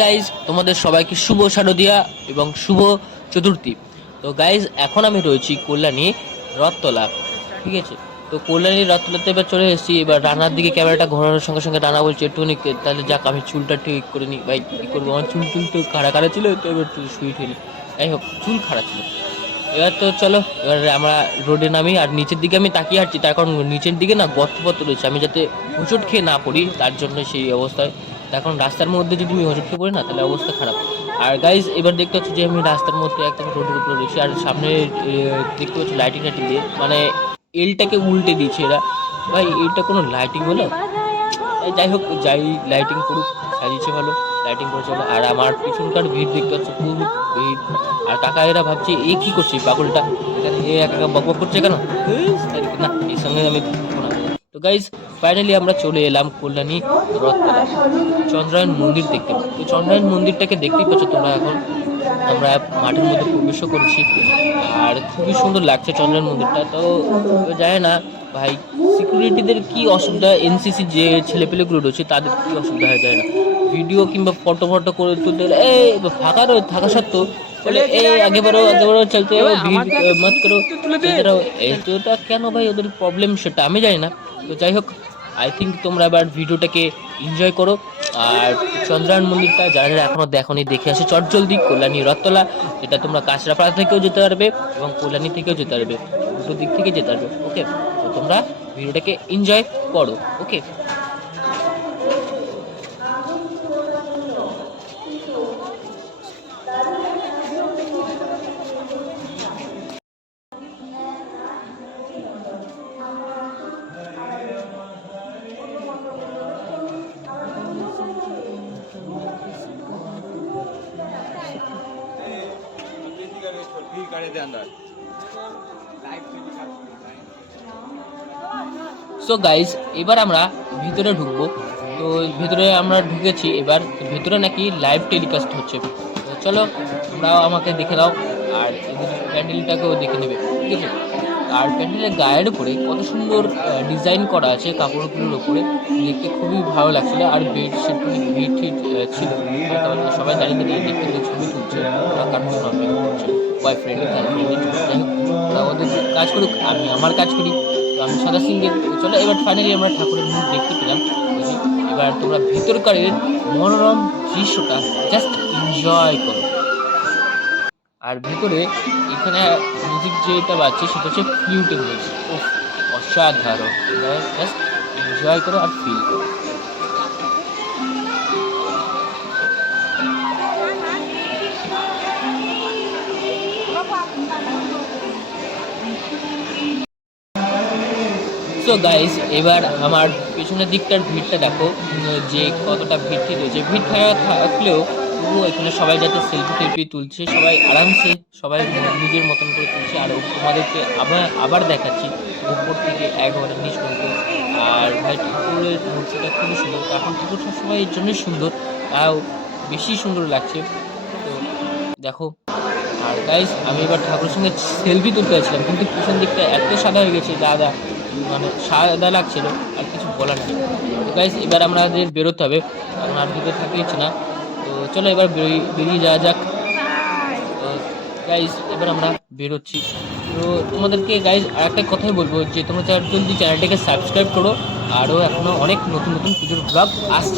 Guys, তোমাদের সবাইকে শুভ শারদিয়া এবং শুভ চতুর্থী। তো গাইজ, এখন আমি রয়েছি কল্যাণী রথতলা। ঠিক আছে, তো কল্যাণী রথতলাতে এবার চলে এসেছি। এবার রানার দিকে ক্যামেরাটা ঘোরানোর সঙ্গে সঙ্গে রানা বলছে একটুখানি তাহলে যাক আমি চুলটা ঠিক করে নিই। ভাই কী করবো, আমার চুল তো খাড়া খাড়া ছিল, তো এবার চুল সুইট হয়নি। যাই হোক, চুল খাড়া ছিল। এবার তো চলো, এবার আমরা রোডে নামি। আর নিচের দিকে আমি তাকিয়ে হাঁটছি, তার কারণ নিচের দিকে না গর্তপত্র রয়েছে, আমি যাতে হোঁচট খেয়ে না পড়ি তার জন্য সেই অবস্থায়। এখন রাস্তার মধ্যে যদি আমি হোঁচট খেয়ে পড়ি না, তাহলে অবস্থা খারাপ। আর গাইজ, এবার দেখতে পাচ্ছি যে আমি রাস্তার মধ্যে একদম রোডের উপরে রয়েছি। আর সামনে দেখতে পাচ্ছি লাইটিং টাইটিং দিয়ে, মানে এলটাকে উল্টে দিয়েছে এরা। ভাই এটা কোনো লাইটিং হলো? যাই হোক, যাই লাইটিং করুক, সাজিয়েছে ভালো, লাইটিং করে চলো। আর আমার পিছনকার ভিড় দেখতে পাচ্ছ, খুব ভিড়। আর কাকা এরা ভাবছে এ কি করছে পাগলটা, এখানে এ একা একা বকবক করছে কেন? না, এর সঙ্গে আমি থাকবো না। তো গাইজ, ফাইনালি আমরা চলে এলাম কল্যাণী রথতলা, চন্দ্রায়ণ মন্দির দেখতে। তো চন্দ্রায়ণ মন্দিরটাকে দেখতেই পাচ্ছ তোমরা। এখন আমরা মাঠের মধ্যে প্রবেশও করেছি, আর খুবই সুন্দর লাগছে চন্দ্রায়ণ মন্দিরটা। তো জানি না ভাই, সিকিউরিটিদের কি অসুবিধা, এনসিসি যে ছেলেপেলেগুলো রয়েছে তাদের কি অসুবিধা হয়ে যায় না, ভিডিও কিংবা ফটো ফটো করে তুলতে গেলে এই ফাঁকা থাকা সত্ত্বেও বলে আগে বারো চলতে ভিড় মত করো, এইটা কেন ভাই, ওদের প্রবলেম সেটা আমি জানি না। তো যাই হোক, আই থিঙ্ক তোমরা এবার ভিডিওটাকে এনজয় করো। আর চন্দ্রায়ণ মন্দিরটা যারা যারা এখনো দেখোনি, দেখে আসে চটজলদি কল্যাণী রথতলা। এটা তোমরা কাঁচরাপাড়া থেকেও যেতে পারবে এবং কল্যাণী থেকেও যেতে পারবে, দুটো দিক থেকে যেতে পারবে। ওকে, তো তোমরা ভিডিওটাকে এনজয় করো। ওকে, সো গাইজ, এবার আমরা ভিতরে ঢুকবো। তো ভিতরে আমরা ঢুকেছি, এবার ভিতরে নাকি লাইভ টেলিকাস্ট হচ্ছে। তো চলো, তোমরাও আমাকে দেখে দাও, আর এদের প্যান্ডেলটাকেও দেখে নেবে। ঠিক আছে, আর প্যান্ডেলের গায়ের উপরে কত সুন্দর ডিজাইন করা আছে কাপড়গুলোর উপরে, দেখতে খুবই ভালো লাগছিল। আর বেডশিট ভিড় ঠিট ছিল, সবাই দাঁড়িয়ে দাঁড়িয়ে দেখতে ছবি তুলছে, কারোর জন্য অপেক্ষা করছে, বয়ফ্রেন্ড গার্লফ্রেন্ডের জন্য। যাই হোক, ওরা ওদের কাজ করুক, আমি আমার কাজ করি। তো আমি সাদা সিংহের চলো, এবার ফাইনালি আমরা ঠাকুরের মুখ দেখতে পেলাম। এবার তোমরা ভেতরকার মনোরম দৃশ্যটা জাস্ট এনজয় করো। আর ভিতরে এখানে মিউজিক যেটা বাজছে সেটা হচ্ছে ফ্লুটের মিউজিক। ও অসাধারণ, জাস্ট এনজয় করো আর ফিল করো। সো গাইজ, এবার আমার পেছনের দিকটার ভিড়টা দেখো, যে কতটা ভিড় রয়েছে। ভিড় থাকলেও তবুও এখানে সবাই যাতে সেলফি টেলফি তুলছে, সবাই আরামসে, সবাই নিজের মতন করে তুলছে। আর তোমাদেরকে আবার আবার দেখাচ্ছি উপর থেকে একবারে নিচ পর্যন্ত। আর ভাই, ঠাকুরের মূর্তিটা খুবই সুন্দর, এখন ঠাকুর সবসময় এর জন্যই সুন্দর, তাও বেশি সুন্দর লাগছে। তো দেখো। আর গাইজ, আমি এবার ঠাকুরের সঙ্গে সেলফি তুলতে যাচ্ছিলাম, কিন্তু পিছন দিকটা এত সাদা হয়ে গেছে, দাদা মানে সাদা লাগছিল, আর কিছু বলার নেই। তো গাইজ, এবার আমাদের বেরোতে হবে, কারণ আর দিকে থাকিয়েছে না। তো চলো এবার বেরিয়ে যাওয়া যাক। তো গাইজ, এবার আমরা বেরোচ্ছি। তো তোমাদেরকে গাইজ আর একটা কথাই বলবো, যে তোমরা জলদি চ্যানেলটাকে সাবস্ক্রাইব করো, আরও এখনও অনেক নতুন নতুন পুজোর ব্লগ আসছে।